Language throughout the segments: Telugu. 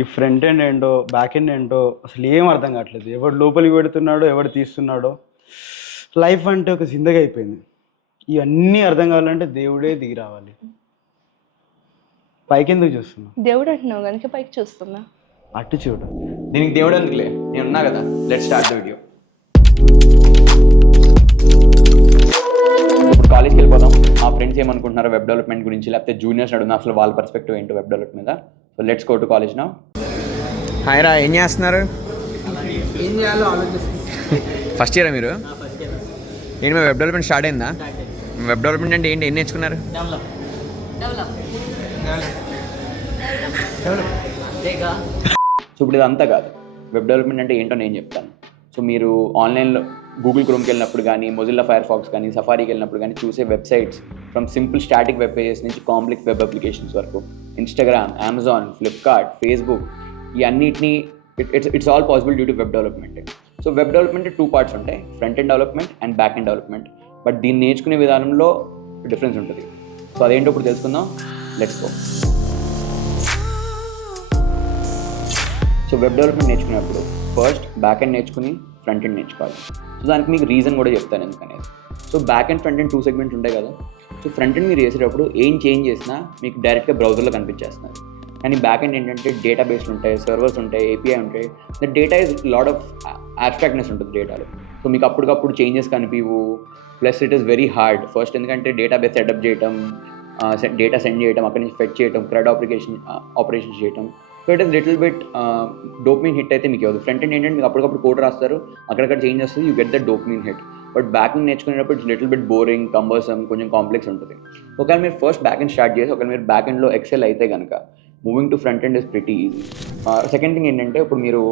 ఈ ఫ్రంట్ ఎండ్ ఏంటో బ్యాక్ ఎండ్ ఏంటో అసలు ఏం అర్థం కావట్లేదు. ఎవడు లోపలికి పెడుతున్నాడో ఎవడు తీస్తున్నాడో. లైఫ్ అంటే ఒక జిందగీ అయిపోయింది. ఇవన్నీ అర్థం కావాలంటే దేవుడే దిగి రావాలి. పైకి ఎందుకు చూస్తున్నా? దేవుడు అంటున్నావు కనుక పైకి చూస్తున్నా. అటు చూడు. దీనికి దేవుడు ఎందుకులే, నేను ఉన్నా కదా. Let start the video. ఇప్పుడు కాలేజ్కి వెళ్ళిపోదాం. మా ఫ్రెండ్స్ ఏమనుకుంటున్నారు వెబ్ డెవలప్మెంట్ గురించి, లేకపోతే జూనియర్స్ అడుగుతున్నా అసలు వాళ్ళ పర్స్పెక్టివ్ ఏంటో వెబ్ డెవలప్మెంట్ మీద. So let's go to college now. Hi రా, ఏం చేస్తున్నారు? ఏం చేయాలో ఆలోచిస్తుంది. ఫస్ట్ ఇయరా మీరు? ఏంటి మా వెబ్ డెవలప్మెంట్ స్టార్ట్ అయిందా? వెబ్ డెవలప్మెంట్ అంటే ఏంటి, ఏం నేర్చుకున్నారు? సో ఇప్పుడు ఇదంతా కాదు, వెబ్ డెవలప్మెంట్ అంటే ఏంటో నేను చెప్తాను. సో మీరు ఆన్లైన్లో గూగుల్ క్రోమ్కి వెళ్ళినప్పుడు కానీ, మొజిల్లా ఫైర్ ఫాక్స్ కానీ, సఫారీకి వెళ్ళినప్పుడు కానీ చూసే websites from simple static web pages నుంచి కాంప్లెక్స్ వెబ్ అప్లికేషన్స్ వరకు, ఇన్స్టాగ్రామ్, అమెజాన్, ఫ్లిప్కార్ట్, ఫేస్బుక్, ఈ అన్నిటినీ it's all possible due to web development. So web development 2 parts ఉంటాయి, front end development and back end development. But దీన్ని నేర్చుకునే విధానంలో డిఫరెన్స్ ఉంటుంది. సో అదేంటో ఇప్పుడు తెలుసుకుందాం. Let's go. So web development నేర్చుకునేప్పుడు ఫస్ట్ బ్యాక్ ఎండ్ నేర్చుకుని ఫ్రంట్ ఎండ్ నేర్చుకోవాలి. సో దానికి మీకు రీజన్ కూడా చెప్తాను ఎందుకనేది. So back and front end 2 segments ఉంటాయి కదా. సో ఫ్రంట్ ఎండ్ మీరు చేసేటప్పుడు ఏం చేంజ్ చేసినా మీకు డైరెక్ట్గా బ్రౌజర్లో కనిపించేస్తున్నారు. కానీ బ్యాక్ ఎండ్ ఏంటంటే డేటాబేస్లు ఉంటాయి, సర్వర్స్ ఉంటాయి, ఏపీఐ ఉంటాయి. The data is lot of abstractness ఉంటుంది డేటాలో. సో మీకు అప్పటికప్పుడు చేంజెస్ కనిపివు. Plus it is very hard first, ఎందుకంటే డేటాబేస్ సెటప్ చేయటం, డేటా సెండ్ చేయటం, అక్కడి నుంచి ఫెచ్ చేయటం, క్రడ్ ఆపరేషన్స్ చేయటం. So it is little bit dopamine hit అయితే మీకు ఇవ్వదు. ఫ్రంట్ ఎండ్ ఏంటంటే మీకు అప్పటికప్పుడు కోడ్ రాస్తారు, అక్కడక్కడ చేంజ్ వస్తుంది, you get the dopamine hit. But back end నేర్చుకునేటప్పుడు it's little bit boring, cumbersome, కొంచెం కాంప్లెక్స్ ఉంటుంది. ఒకవేళ మీరు ఫస్ట్ బ్యాక్ ఎండ్ స్టార్ట్ చేసి ఒకవేళ మీరు బ్యాక్ ఎండ్లో ఎక్సెల్ అయితే కనుక moving to front end is pretty easy. Second thing ఏంటంటే ఇప్పుడు మీరు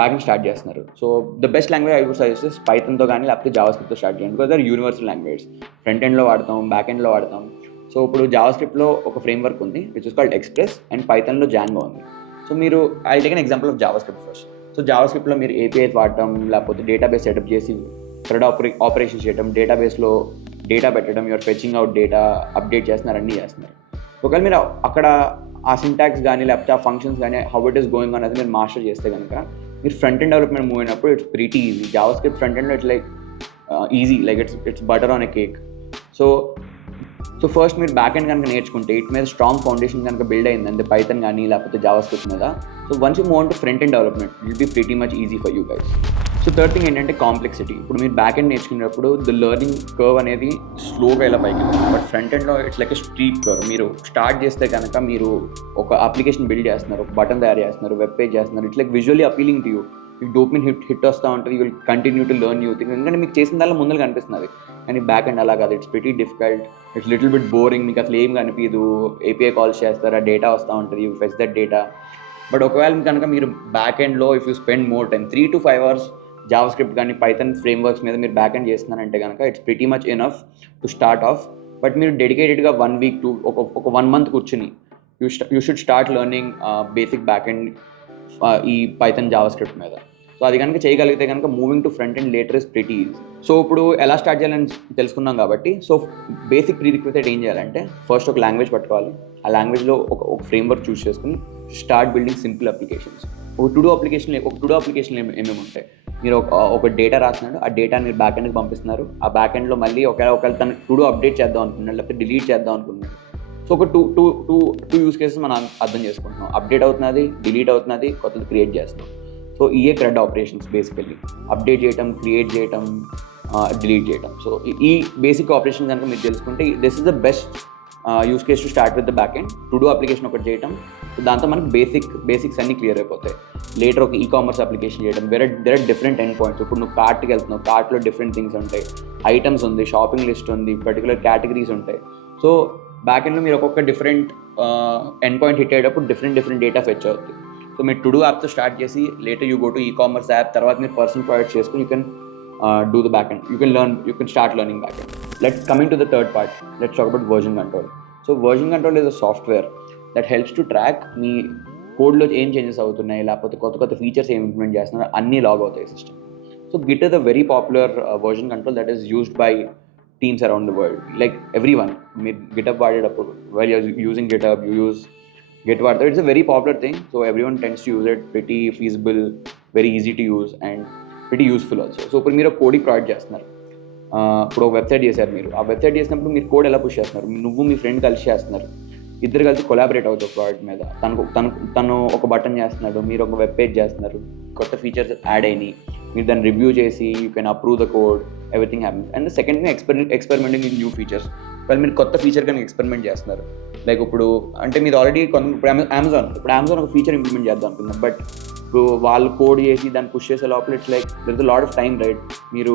బ్యాక్ ఎండ్ స్టార్ట్ చేస్తున్నారు. So the best language I would suggest పైథన్తో కానీ లేకపోతే జావాస్క్రిప్ట్తో స్టార్ట్ చేయండి. Because they're universal language. Front ఎండ్లో వాడతాం, బ్యాక్ ఎండ్లో వాడతాం. సో ఇప్పుడు జావాస్క్రిప్ట్లో ఒక ఫ్రేమ్వర్క్ ఉంది which is called Express, and పైథన్లో జాంగో ఉంది. సో మీరు I take an example of JavaScript first. So జావాస్క్రిప్ట్లో మీరు ఏపీఐ వాడటం, లేకపోతే డేటాబేస్ సెటప్ చేసి థ్రెడ్ ఆపరేషన్ చేయడం, డేటాబేస్లో డేటా పెట్టడం, you're fetching out data, update చేస్తున్నారు, అన్నీ చేస్తున్నారు. ఒకవేళ మీరు అక్కడ ఆ సింటాక్స్ కానీ లేకపోతే ఆ ఫంక్షన్స్ కానీ how it is going on అది మీరు మాస్టర్ చేస్తే కనుక మీరు ఫ్రంట్ ఎండ్ డెవలప్మెంట్ మూవ్ అయినప్పుడు it's pretty easy. JavaScript front ఎండ్లో it's like easy, like it's butter on a cake. So first మీరు బ్యాక్ ఎండ్ కనుక నేర్చుకుంటే ఇట్ మీద స్ట్రాంగ్ ఫౌండేషన్ కనుక బిల్డ్ అయిందంటే పైథన్ కానీ లేకపోతే జావాస్క్రిప్ట్ మీద, so once you move on to front end development will be pretty much easy for you guys. So third thing ఏంటంటే కాంప్లెక్సిటీ. ఇప్పుడు మీరు బ్యాక్ ఎండ్ నేర్చుకునేటప్పుడు ద లెర్నింగ్ కర్వ్ అనేది స్లోగా ఇలా పైకి వెళ్తుంది. బట్ ఫ్రంట్ ఎండ్లో it's like a street curve. మీరు స్టార్ట్ చేస్తే కనుక మీరు ఒక అప్లికేషన్ బిల్డ్ చేస్తున్నారు, ఒక బటన్ తయారు చేస్తున్నారు, వెబ్ పేజ్ చేస్తున్నారు, it's like visually appealing to you. మీకు డోపమిన్ హిట్ వస్తూ ఉంటుంది, you will continue to learn new thing. ఎందుకంటే మీకు చేసిన దానిలో ముందుగా కనిపిస్తుంది. కానీ బ్యాక్ ఎండ్ అలా కాదు, it's pretty difficult, it's little bit boring. మీకు అసలు ఏం కనిపించదు, ఏపీఐ కాల్స్ చేస్తారు, ఆ డేటా వస్తూ ఉంటుంది, you fetch that data. But ఒకవేళ కనుక మీరు బ్యాక్ ఎండ్లో if you spend more time 3 to 5 hours JavaScript కానీ పైథన్ ఫ్రేమ్వర్క్స్ మీద మీరు బ్యాక్ ఎండ్ చేస్తున్నారంటే కనుక it's pretty much enough to start of. But మీరు డెడికేటెడ్గా 1 week to ఒక 1 month కూర్చుని you should start learning basic back end ఈ పైథన్ జావాస్క్రిప్ట్ మీద. సో అది కనుక చేయగలిగితే కనుక moving to front end later is pretty easy. So ఇప్పుడు ఎలా స్టార్ట్ చేయాలని తెలుసుకున్నాం కాబట్టి, సో బేసిక్ ప్రీరిక్విజిట్ ఏం చేయాలంటే ఫస్ట్ ఒక లాంగ్వేజ్ పట్టుకోవాలి. ఆ లాంగ్వేజ్లో ఒక ఫ్రేమ్వర్క్ చూస్ చేసుకుని స్టార్ట్ బిల్డింగ్ సింపుల్ అప్లికేషన్స్. ఒక టు డూ అప్లికేషన్ ఏమేమి ఉంటాయి, మీరు ఒక డేటా రాస్తున్నాడు, ఆ డేటా మీరు బ్యాక్ ఎండ్కి పంపిస్తున్నారు. ఆ బ్యాక్ ఎండ్లో మళ్ళీ ఒకవేళ తను టు డూ అప్డేట్ చేద్దాం అనుకున్నాడు, లేకపోతే డిలీట్ చేద్దాం అనుకున్నాడు. సో ఒక టూ యూస్ కేసెస్ మనం అర్థం చేసుకుంటున్నాం. అప్డేట్ అవుతున్నది, డిలీట్ అవుతున్నది, కొత్తది క్రియేట్ చేస్తున్నాం. సో ఇయే క్రెడ్ ఆపరేషన్స్ బేసికల్లీ అప్డేట్ చేయటం, క్రియేట్ చేయటం, డిలీట్ చేయటం. సో ఈ బేసిక్ ఆపరేషన్ కనుక మీరు తెలుసుకుంటే this is the best use case to start with the back end. To do application ఒకటి చేయటం, దాంతో మనకి బేసిక్స్ అన్ని క్లియర్ అయిపోతాయి. లేటర్ ఒక కామర్స్ అప్లికేషన్ చేయడం, there are different end points. ఇప్పుడు నువ్వు కార్ట్కి వెళ్తున్నావు, కార్ట్లో డిఫరెంట్ థింగ్స్ ఉంటాయి, ఐటమ్స్ ఉంది, షాపింగ్ లిస్ట్ ఉంది, పర్టికులర్ కేటగిరీస్ ఉంటాయి. సో బ్యాక్ ఎండ్లో మీరు ఒక్కొక్క డిఫరెంట్ ఎండ్ పాయింట్ హిట్ అయ్యేటప్పుడు డిఫరెంట్ డేటా ఫెచ్ అవుతుంది. సో మీరు టు డూ యాప్తో స్టార్ట్ చేసి later you go to commerce app, తర్వాత మీరు పర్సనల్ ప్రాజెక్ట్ చేసుకుని you can do the backend. You can start learning backend. Coming to the third part, let's talk about version control. So version control is a software that helps to track మీ కోడ్లో ఏం చేంజెస్ అవుతున్నాయి, లేకపోతే కొత్త ఫీచర్స్ ఏం ఇంప్లిమెంట్ చేస్తున్నారు, అన్నీ లాగ్ అవుతాయి system. So Git is a very popular version control that is used by teams around the world, like everyone. మీరు GitHub వాడేటప్పుడు while you're using GitHub, you use Git వాడతారు. It's a very popular thing, so every one tends to use it. Pretty feasible, very easy to use and pretty useful also. So ఇప్పుడు మీరు కోడింగ్ ప్రొవైడ్ చేస్తున్నారు, ఇప్పుడు ఒక వెబ్సైట్ చేశారు మీరు. ఆ వెబ్సైట్ చేసినప్పుడు మీరు కోడ్ ఎలా పుష్ చేస్తున్నారు? నువ్వు మీ ఫ్రెండ్ కలిసి చేస్తున్నారు, ఇద్దరు కలిసి కొలాబరేట్ అవుతారు ప్రాజెక్ట్ మీద. తను ఒక బటన్ చేస్తున్నాడు, మీరు ఒక వెబ్ పేజ్ చేస్తున్నారు, కొత్త ఫీచర్స్ యాడ్ అయినాయి, మీరు దాన్ని రివ్యూ చేసి you can approve the code, everything happens. And second thing experimenting in new features. వాళ్ళు మీరు కొత్త ఫీచర్ కానీ ఎక్స్పెరిమెంట్ చేస్తున్నారు. లైక్ ఇప్పుడు అంటే మీరు ఆల్రెడీ ఇప్పుడు అమెజాన్ ఒక ఫీచర్ ఇంప్లిమెంట్ చేద్దాం అనుకున్నాం, బట్ ఇప్పుడు వాళ్ళు కోడ్ చేసి దాన్ని పుష్ చేసే లోపల it's like there is a lot of time, right? మీరు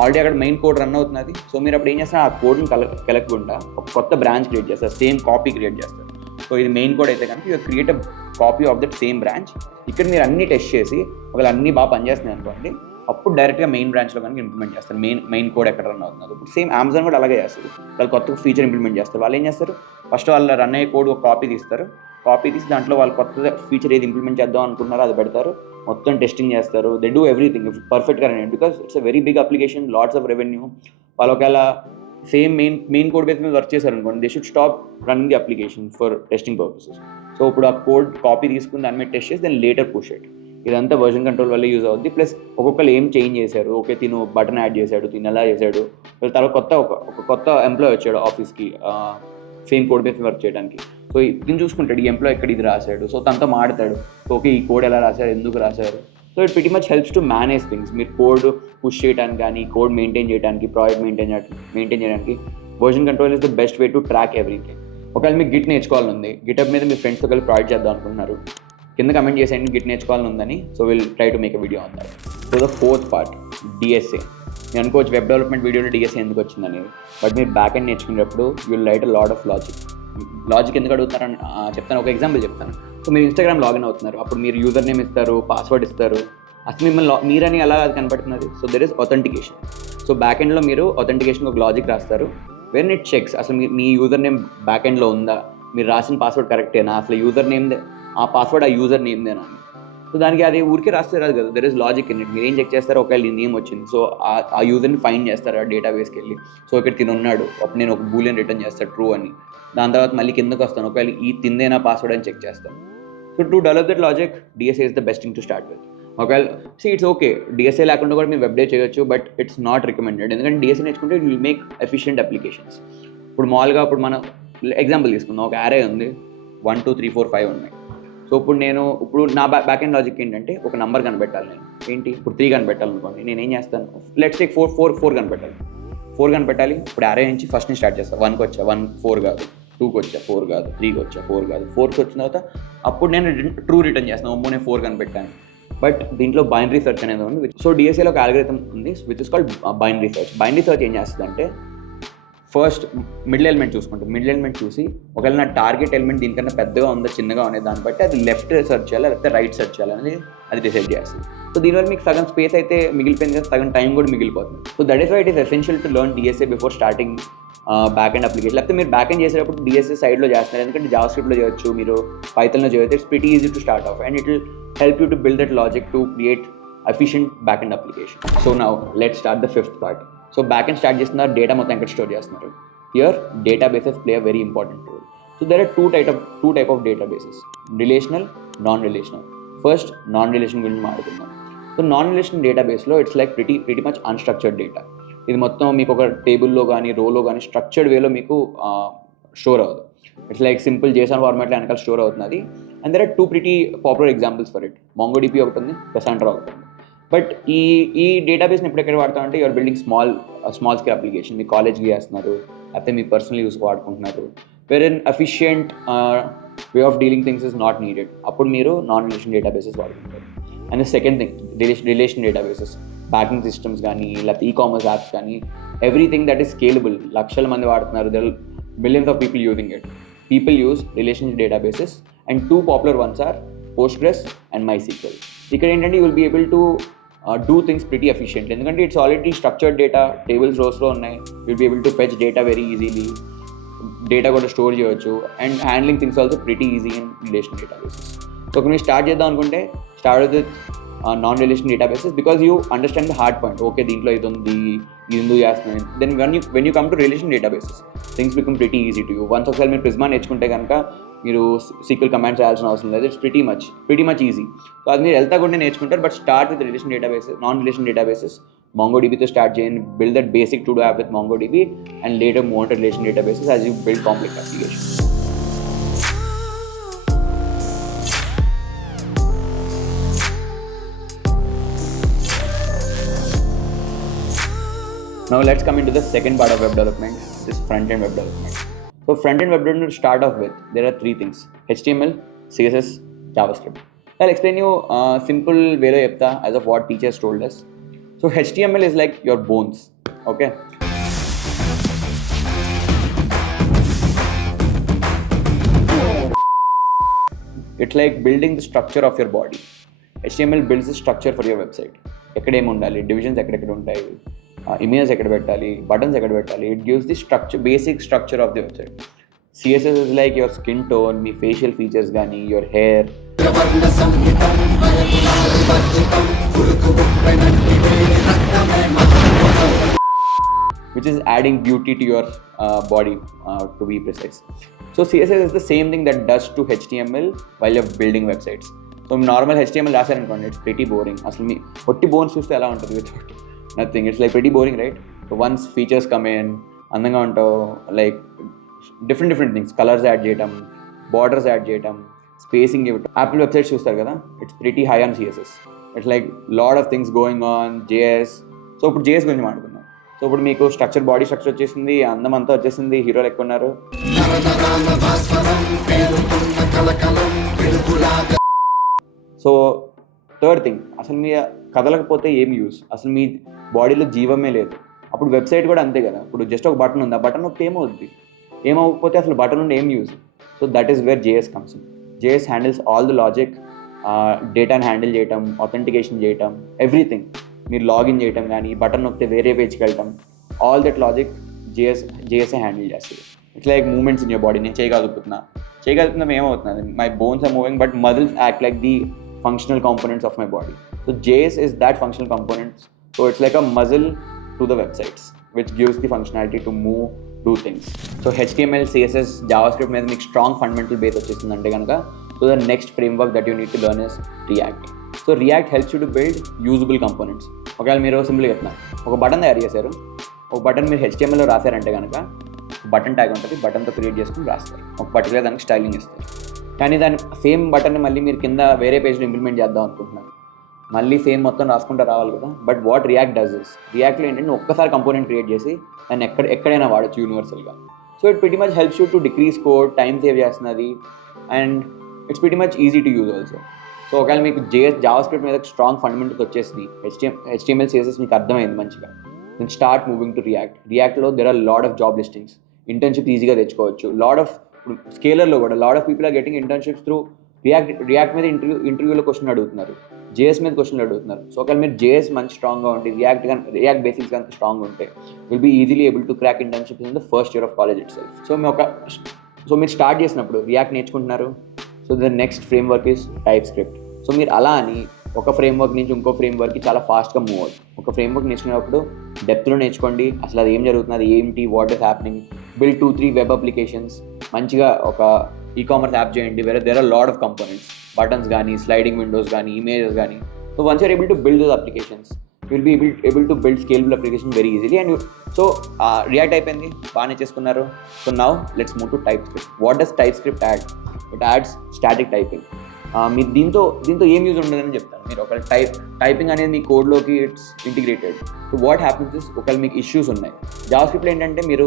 ఆల్రెడీ అక్కడ మెయిన్ కోడ్ రన్ అవుతున్నది. సో మీరు అప్పుడు ఏం చేస్తారు, ఆ కోడ్ని కలగకుండా ఒక కొత్త బ్రాంచ్ క్రియేట్ చేస్తారు, సేమ్ కాపీ క్రియేట్ చేస్తారు. సో ఇది మెయిన్ కోడ్ అయితే కనుక you create a copy of that same branch. ఇక్కడ మీరు అన్ని టెస్ట్ చేసి ఒకవేళ అన్ని బాగా పనిచేస్తున్నాయి అనుకోండి, అప్పుడు డైరెక్ట్గా మెయిన్ బ్రాంచ్లో కనుక ఇంప్లిమెంట్ చేస్తారు. మెయిన్ కోడ్ ఎక్కడ రన్ అవుతున్నారు. ఇప్పుడు సేమ్ అమెజాన్ కూడా అలాగే చేస్తారు. వాళ్ళు కొత్త ఫీచర్ ఇంప్లిమెంట్ చేస్తారు. వాళ్ళు ఏం చేస్తారు, ఫస్ట్ వాళ్ళు రన్ అయ్యే కోడ్ ఒక కాపీ తీస్తారు, కాపీ తీసి దాంట్లో వాళ్ళు కొత్త ఫీచర్ ఏది ఇంప్లిమెంట్ చేద్దాం అనుకున్నారో అది పెడతారు, మొత్తం టెస్టింగ్ చేస్తారు. దే డూ ఎవ్రీథింగ్ పర్ఫెక్ట్గా run, because it's a very big application, lots of revenue. వాళ్ళు ఒకవేళ సేమ్ మెయిన్ కోడ్ బేస్ మీద వర్క్ చేశారు అనుకోండి, they should stop running the application for testing purposes. So ఇప్పుడు ఆ కోడ్ కాపీ తీసుకుని దాని మీద టెస్ట్ చేసి దెన్ లేటర్ పుష్ ఇట్. ఇదంతా వర్జన్ కంట్రోల్ వల్ల యూజ్ అవుద్ది. ప్లస్ ఒక్కొక్కరు ఏం చేంజ్ చేశారు, ఓకే తిను బటన్ యాడ్ చేశాడు, తిను ఎలా చేశాడు, తర్వాత ఒక కొత్త ఎంప్లాయ్ వచ్చాడు ఆఫీస్కి సేమ్ కోడ్ బేస్ వర్క్ చేయడానికి. సో దీన్ని చూసుకుంటాడు, ఈ ఎంప్లాయ్ ఎక్కడ ఇది రాశాడు, సో తనతో మాడతాడు, ఓకే ఈ కోడ్ ఎలా రాశారు, ఎందుకు రాశారు. So it pretty much helps to manage things. మీరు కోడ్ పుష్ చేయడానికి కానీ, కోడ్ మెయింటైన్ చేయడానికి, ప్రాజెక్ట్ మెయింటైన్ చేయడానికి version control is the best way to track everything. ఒకవేళ మీకు గిట్ నేర్చుకోవాలని ఉంది, గిటప్ మీద మీ ఫ్రెండ్స్తో కలిసి ప్రాజెక్ట్ చేద్దాం అనుకుంటున్నారు, కింద కమెంట్ చేసేయండి గిట్ నేర్చుకోవాలని ఉందని. So will try to make a video on that. So the fourth part, DSA. నేను అనుకోవచ్చు వెబ్ డెవలప్మెంట్ వీడియోలో డిఎస్ఏ ఎందుకు వచ్చిందని, బట్ మీరు బ్యాక్ ఎండ్ నేర్చుకునేటప్పుడు you will write a lot of logic ఎందుకు అడుగుతారని చెప్తాను. ఒక ఎగ్జాంపుల్ చెప్తాను. సో మీరు ఇన్స్టాగ్రామ్ లాగిన్ అవుతున్నారు, అప్పుడు మీరు యూజర్ నేమ్ ఇస్తారు, పాస్వర్డ్ ఇస్తారు, అసలు మిమ్మల్ని మీరని ఎలా అది కనపడుతున్నది. So there is authentication. So back ఎండ్లో మీరు అథెంటికేషన్ ఒక లాజిక్ రాస్తారు, వెన్ ఇట్ చెక్స్ అసలు మీ యూజర్ నేమ్ బ్యాక్ ఎండ్లో ఉందా, మీరు రాసిన పాస్వర్డ్ కరెక్టేనా, అసలు యూజర్ నేమ్ ఆ పాస్వర్డ్ ఆ యూజర్ నేమ్దేనా అని. సో దానికి అది ఊరికే రాస్తే రాదు కదా, there is logic in it. మీరు ఏం చెక్ చేస్తారో, ఒకవేళ ఈ నేమ్ వచ్చింది, సో ఆ యూజర్ని ఫైండ్ చేస్తారు ఆ డేటాబేస్కి వెళ్ళి, సో ఇక్కడ తినున్నాడు, అప్పుడు నేను ఒక బూలియన్ రిటర్న్ చేస్తాను ట్రూ అని. దాని తర్వాత మళ్ళీ కిందకు వస్తాను, ఒకవేళ ఈ తిందేనా పాస్వర్డ్ అని చెక్ చేస్తాను. So to develop that logic DSA is the best thing to start with. ఒకవేళ ఇట్స్ ఓకే డిఎస్ఏ లేకుండా కూడా మీరు వెబ్ డే చేయొచ్చు, బట్ ఇట్స్ నాట్ రికమెండెడ్. ఎందుకంటే డిఎస్ఏ నేర్చుకుంటే it will make efficient applications. ఇప్పుడు మామూలుగా ఇప్పుడు మనం ఎగ్జాంపుల్ తీసుకుందాం, ఒక అరే ఉంది, 1 2 3 4 5 ఉన్నాయి. సో ఇప్పుడు నా బ్యాక్ ఎండ్ లాజిక్ ఏంటంటే, ఒక నెంబర్ కనిపెట్టాలి నేను, ఏంటి ఇప్పుడు 3 కనిపెట్టాలనుకోండి, నేను ఏం చేస్తాను, లెట్స్ టేక్ 4 కనిపెట్టాలి. 4 కనిపెట్టాలి, ఇప్పుడు అరే నుంచి ఫస్ట్ నుంచి స్టార్ట్ చేస్తాను. 1కి వచ్చా 1 4 కాదు, 2కి వచ్చా 4 కాదు, 3కి వచ్చా 4 కాదు, 4కి వచ్చిన తర్వాత అప్పుడు నేను ట్రూ రిటర్న్ చేస్తాను, అమ్మో నేను 4 కనిపెట్టాను. బట్ దీంట్లో బైనరీ సెర్చ్ అనేది ఉంది. సో డిఎస్ఏలో ఒక అల్గోరిథం ఉంది which is called binary search. Binary search ఏం చేస్తుందంటే, ఫస్ట్ మిడిల్ ఎలిమెంట్ చూసుకుంటుంది, మిడిల్ ఎలిమెంట్ చూసి ఒకవేళ నా టార్గెట్ ఎలిమెంట్ దీనికన్నా పెద్దగా ఉందా చిన్నగా ఉండే దాన్ని బట్టి అది లెఫ్ట్ సెర్చ్ చేయాలి లేకపోతే రైట్ సెర్చ్ చేయాలనేది అది డిసైడ్ చేస్తుంది. సో దీనివల్ల మీకు సగం స్పేస్ అయితే మిగిలిపోయింది కదా, సగం టైం కూడా మిగిలిపోతుంది. So that is why it is essential to learn DSA before starting back end application. లేకపోతే మీరు బ్యాక్ ఎండ్ చేసేటప్పుడు డిఎస్ఏ సైడ్లో చేస్తున్నారు, ఎందుకంటే జావాస్క్రిప్ట్లో చేయొచ్చు, మీరు పైథాన్లో చేయొచ్చు. It's pretty easy to start of and it will help you to build that logic to create efficient backend application. So now let's start the fifth part. So backend start చేస్తున్నారు, డేటా మొత్తం ఎక్కడ స్టోర్ చేస్తున్నారు. Here databases play a very important role. So there are two type of databases, relational, non-relational. First non-relational గురించి మాట్లాడుకుందాం. సో non-relational database లో it's like pretty much unstructured data. ఇది మొత్తం మీకు ఒక టేబుల్లో కానీ రోలో కానీ స్ట్రక్చర్డ్ వేలో మీకు స్టోర్ అవ్వదు. ఇట్స్ లైక్ సింపుల్ JSON ఫార్మాట్లో వెనకాల స్టోర్ అవుతున్నది. And there are 2 pretty popular examples for it. MongoDB ఒకటి ఉంది, Cassandra ఒకటి ఉంది. బట్ ఈ డేటాబేస్ని ఎక్కడ వాడతామంటే, you're building small scale application, మీ కాలేజ్కి చేస్తున్నారు లేకపోతే మీ పర్సనల్ యూస్ వాడుకుంటున్నారు, where an efficient way of dealing things is not needed, అప్పుడు మీరు నాన్ రిలేషన్ డేటాబేసెస్ వాడుకుంటారు. And second thing relation databases, banking systems కానీ లేకపోతే ఈకామర్స్ యాప్స్ కానీ, ఎవ్రీథింగ్ దట్ ఈస్ స్కేలబుల్, లక్షల మంది వాడుతున్నారు, there millions of people using it. People use relational databases and 2 popular ones are Postgres and MySQL. ఇక్కడ ఏంటంటే you will be able to do things pretty efficiently, ఎందుకంటే it's already structured data, tables rowsలో ఉన్నాయి, you'll be able to fetch data very easily, data కూడా స్టోర్ చేయవచ్చు, and handling things also pretty easy in relational databases. So మీరు స్టార్ట్ చేద్దాం అనుకుంటే start with non-relation databases because you understand the hard point. Okay, దీంట్లో ఇది ఉంది, ఇది ఎందుకు చేస్తున్నాను. Then when you come to relation databases, things become pretty easy to you. Once ఒకసారి మీరు Prisma నేర్చుకుంటే కనుక మీరు SQL కమాండ్స్ చేయాల్సిన అవసరం లేదు. It's pretty much easy. So అది మీరు వెళ్తా కూడా నేర్చుకుంటారు. But start with relation databases, non relation databases. MongoDBతో స్టార్ట్ చేయండి. Build that basic to-do app with MongoDB and later move on to relation databases as you build complex applications. Now let's come into the second part of web development, this front-end web development. So front-end web development to start off with, there are 3 things: HTML, CSS, JavaScript. I'll explain you simple way lo chepta as of what teachers told us. So HTML is like your bones, okay? It's like building the structure of your body. HTML builds the structure for your website. ఎక్కడేమి ఉండాలి, డివిజన్స్ ఎక్కడెక్కడ ఉంటాయి, ఇమేజెస్ ఎక్కడ పెట్టాలి, బటన్స్ ఎక్కడ పెట్టాలి. It gives the structure, basic structure of the website. CSS is like your skin tone, మీ ఫేషియల్ ఫీచర్స్ కానీ, your hair. Which is adding beauty to your body, to be precise. So CSS is the same thing that does to HTML while you're building websites. So normal HTML రాశారనుకోండి, ఇట్స్ pretty boring. అసలు మీ ఒట్టి బోన్స్ చూస్తే ఎలా ఉంటుంది without nothing. It's like pretty boring, right? So once features come in, అందంగా ఉంటావు, like different things, colours add చేయటం, బార్డర్స్ యాడ్ చేయటం, స్పేసింగ్ ఇవ్వటం. యాపిల్ వెబ్సైట్స్ చూస్తారు కదా, it's pretty high on CSS. It's like lot of things going on. JS. So ఇప్పుడు JS గురించి మాట్లాడుకుందాం. సో ఇప్పుడు మీకు స్ట్రక్చర్, బాడీ స్ట్రక్చర్ వచ్చేసింది, అందం అంతా వచ్చేసింది, హీరోలు ఎక్కువ ఉన్నారు. సో థర్డ్ థింగ్, అసలు మీ కదలకపోతే ఏం యూస్, అసలు మీ బాడీలో జీవమే లేదు. అప్పుడు వెబ్సైట్ కూడా అంతే కదా. ఇప్పుడు జస్ట్ ఒక బటన్ ఉంది, ఆ బటన్ నొక్కితే ఏమవుద్ది, ఏమవ్వకపోతే అసలు బటన్ ఉండి ఏం use. So that is where JS comes in. JS handles all the logic, డేటాని హ్యాండిల్ చేయటం, ఆథెంటికేషన్ చేయటం, ఎవ్రీథింగ్. మీరు లాగిన్ చేయటం కానీ, బటన్ నొక్కితే వేరే పేజ్కి వెళ్ళటం, all that logic JS handle చేస్తుంది. It's like moments in your body. నేను చేయగలుగుతున్నా ఏమవుతుంది, my bones are moving but muscles act like the functional components of my body. So JS is that functional components. So it's like a muzzle to the websites, which gives the functionality to move, do things. So HTML, CSS, JavaScript మీద మీకు strong fundamental base వచ్చేస్తుందంటే కనుక, so the next framework that you need to learn is React. So React helps you to build usable components. ఒకవేళ మీరు సింపుల్గా చెప్తున్నా, ఒక బటన్ తయారు చేశారు, ఒక బటన్ మీరు HTML లో రాశారంటే కనుక బటన్ ట్యాగ్ ఉంటుంది, బటన్తో క్రియేట్ చేసుకుని రాస్తారు, ఒక పర్టికులర్ దానికి స్టైలింగ్ ఇస్తారు. కానీ దాని సేమ్ బటన్ని మళ్ళీ మీరు కింద వేరే పేజ్లో ఇంప్లిమెంట్ చేద్దాం అనుకుంటున్నారు, మళ్ళీ సేమ్ మొత్తం రాసుకుంటూ రావాలి కదా. But what React does is, రియాక్ట్లో ఏంటంటే ఒక్కసారి కంపోనెంట్ క్రియేట్ చేసి దాన్ని ఎక్కడైనా వాడచ్చు యూనివర్సల్గా. So it pretty much helps you to decrease code, time save చేస్తున్నది, and it's pretty much easy to use also. So ఒకవేళ మీకు జావాస్క్రిప్ట్ మీద స్ట్రాంగ్ ఫండమెంటల్స్ వచ్చేసింది, HTML CSS మీకు అర్థమైంది మంచిగా, దెన్ స్టార్ట్ మూవింగ్ టు రియాక్ట్లో there are lot of job listings, internships ఈజీగా తెచ్చుకోవచ్చు. లాట్ ఆఫ్ స్కేలర్లో కూడా lot of people are getting internships through React మీద ఇంటర్వ్యూలో క్వశ్చన్ అడుగుతున్నారు, JS మీద క్వశ్చన్లు అడుగుతున్నారు. సో ఒకవేళ మీరు JS మంచి స్ట్రాంగ్గా ఉంటే, రియాక్ట్ బేసిక్స్ కనుక స్ట్రాంగ్ ఉంటే, will be easily able to crack internships in the first year of college itself. So మీరు స్టార్ట్ చేసినప్పుడు రియాక్ట్ నేర్చుకుంటున్నారు. So the next framework is TypeScript. So మీరు అలా అని ఒక ఫ్రేమ్వర్క్ నుంచి ఇంకో ఫ్రేమ్వర్క్కి చాలా ఫాస్ట్గా మూవ్ అవుతుంది. ఒక ఫ్రేమ్వర్క్ నేర్చుకునేటప్పుడు డెప్త్లో నేర్చుకోండి, అసలు అది ఏం జరుగుతుంది, ఏంటి, what is happening. Build 2-3 web applications, మంచిగా ఒక ఈకామర్స్ యాప్ చేయండి, వేరే there are lot of components, buttons కానీ, స్లైడింగ్ విండోస్ కానీ, ఇమేజెస్ కానీ. So once you're able to build those applications, you will be able to build scalable application very easily. And so React అయిపోయింది, బాగానే చేసుకున్నారు. So now let's move to TypeScript. What does TypeScript add? It adds static typing. మీరు దీంతో ఏం యూజ్ ఉండదని చెప్తాను. మీరు ఒకవేళ టైపింగ్ అనేది మీ కోడ్లోకి it's integrated. So what happens is, ఒకవేళ మీకు ఇష్యూస్ ఉన్నాయి జావాస్క్రిప్ట్లో ఏంటంటే, మీరు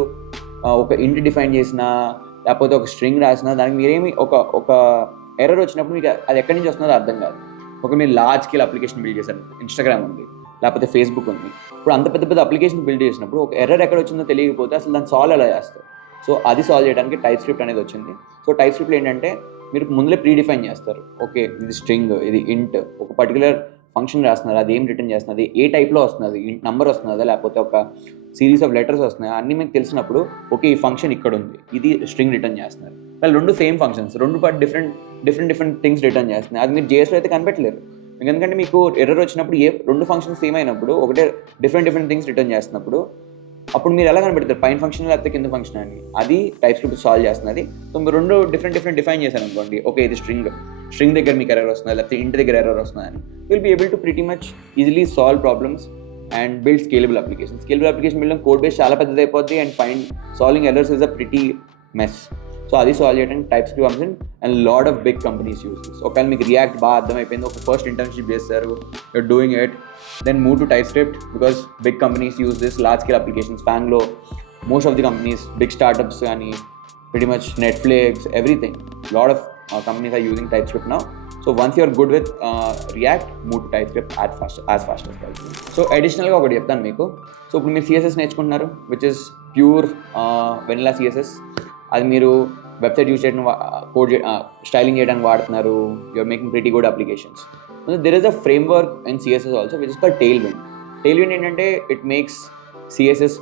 ఒక ఇంట్ డిఫైన్ చేసినా లేకపోతే ఒక స్ట్రింగ్ రాసినా దానికి మీరేమి ఒక ఎర్రర్ వచ్చినప్పుడు మీకు అది ఎక్కడి నుంచి వస్తుందో అర్థం కాదు. ఒక మీరు లార్జ్ స్కేల్ అప్లికేషన్ బిల్డ్ చేశారు, ఇన్స్టాగ్రామ్ ఉంది లేకపోతే ఫేస్బుక్ ఉంది. ఇప్పుడు అంత పెద్ద అప్లికేషన్ బిల్డ్ చేసినప్పుడు ఒక ఎర్రర్ ఎక్కడ వచ్చిందో తెలియకపోతే అసలు దాన్ని సాల్వ్ ఎలా చేస్తారు. సో అది సాల్వ్ చేయడానికి TypeScript అనేది వచ్చింది. సో TypeScriptలో ఏంటంటే మీరు ముందులే ప్రీడిఫైన్ చేస్తారు. ఓకే, ఇది స్ట్రింగ్, ఇది ఇంట్, ఒక పర్టికులర్ ఫంక్షన్ రాస్తున్నారు, అది ఏం రిటర్న్ చేస్తున్నది, ఏ టైప్లో వస్తున్నది, ఇంట్ నెంబర్ వస్తున్నదా లేకపోతే ఒక సిరీస్ ఆఫ్ లెటర్స్ వస్తున్నాయి, అన్నీ మీకు తెలిసినప్పుడు ఓకే ఈ ఫంక్షన్ ఇక్కడ ఉంది, ఇది స్ట్రింగ్ రిటర్న్ చేస్తున్నారు. వాళ్ళు రెండు సేమ్ ఫంక్షన్స్, రెండు పాటు డిఫరెంట్ థింగ్స్ రిటర్న్ చేస్తున్నాయి. అది మీరు JSలో అయితే కనిపెట్టలేరు. ఎందుకంటే మీకు ఎర్రర్ వచ్చినప్పుడు రెండు ఫంక్షన్స్ సేమ్ అయినప్పుడు ఒకటే డిఫరెంట్ థింగ్స్ రిటర్న్ చేస్తున్నప్పుడు అప్పుడు మీరు ఎలా కనిపెడతారు పైన ఫంక్షన్ లేకపోతే కింద ఫంక్షన్ అని? అది టైప్ స్క్రిప్ట్ సాల్వ్ చేస్తున్నది. సో మీరు రెండు డిఫరెంట్ డిఫైన్ చేశారు అనుకోండి, ఓకే ఇది స్ట్రింగ్ దగ్గర మీకు ఎర్రర్ వస్తుంది లేకపోతే ఇంటి దగ్గర ఎర్రర్ వస్తుంది అని, will be able to pretty much easily solve problems and build scalable application. Scalable application build code base చాలా పెద్దది అయిపోద్ది and solving errors is a pretty mess. So అది సాల్వ్ చేయడానికి TypeScript function and lot of big companies use this. ఒకవేళ మీకు రియాక్ట్ బాగా అర్థమైపోయింది, ఒక ఫస్ట్ ఇంటర్న్షిప్ చేస్తారు, you're doing it, then move to TypeScript because big companies use this, large scale applications, Fanglo, most of the companies, big startups, pretty much Netflix, everything, a lot of companies are using TypeScript now. So once you're good with React, move to TypeScript as fast as possible. So additional ga okati cheptanu meeku. So ippudu meer CSS నేర్చుకుంటున్నారు, which is pure vanilla CSS. అది మీరు వెబ్సైట్ యూజ్ చేయడం, కోడ్ స్టైలింగ్ చేయడానికి వాడుతున్నారు, you're making pretty good applications. There is a framework in CSS also which is called Tailwind. Tailwind ఏంటంటే ఇట్ మేక్స్ సిఎస్ఎస్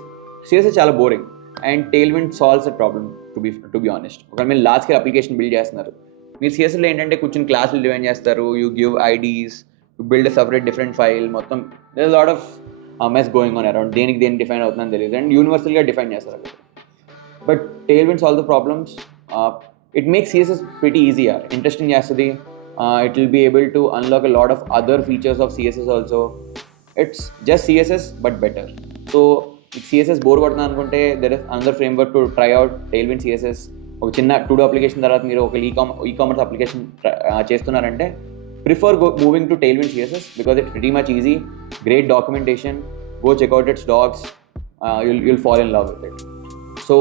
చాలా boring and Tailwind solves a problem to be honest. ఒకవేళ మీరు లార్జ్ స్కేల్ అప్లికేషన్ బిల్డ్ చేస్తున్నారు, మీరు సిఎస్ఎస్లో ఏంటంటే కూర్చొని క్లాసులు డిఫైన్ చేస్తారు, you give IDs, you build a separate different file, మొత్తం there is lot of mess going on around. దేనికి డిఫైన్ అవుతుందని తెలియదు అండ్ యూనివర్సల్గా డిఫైన్ చేస్తారు అక్కడ. But Tailwind solve the problems. It makes CSS pretty easier, interesting చేస్తుంది. It will be able to unlock a lot of other features of CSS also. It's just CSS but better. So CSS bore కొడుతుంది అనుకుంటే there is another framework to try out, Tailwind CSS. ఒక చిన్న టుడో అప్లికేషన్ తర్వాత మీరు ఒక ఈకామర్స్ అప్లికేషన్ చేస్తున్నారంటే prefer moving to Tailwind CSS because it's pretty much easy, great documentation, go check out its docs, you'll fall in love with it. So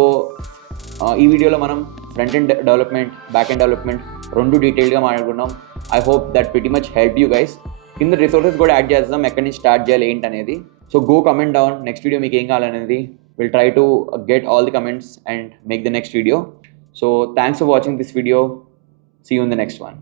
ఈ వీడియోలో మనం front end development, back end development రెండు డీటెయిల్గా మాట్లాడుకున్నాం. I hope that pretty much help you guys. కింద రిసోర్సెస్ కూడా యాడ్ చేద్దాం, ఎక్కడి నుంచి స్టార్ట్ చేయాలి ఏంటి అనేది. So go comment down next video మీకు ఏం కావాలనేది. Will try to get all the comments and make the next video. So thanks for watching this video. See you in the next one.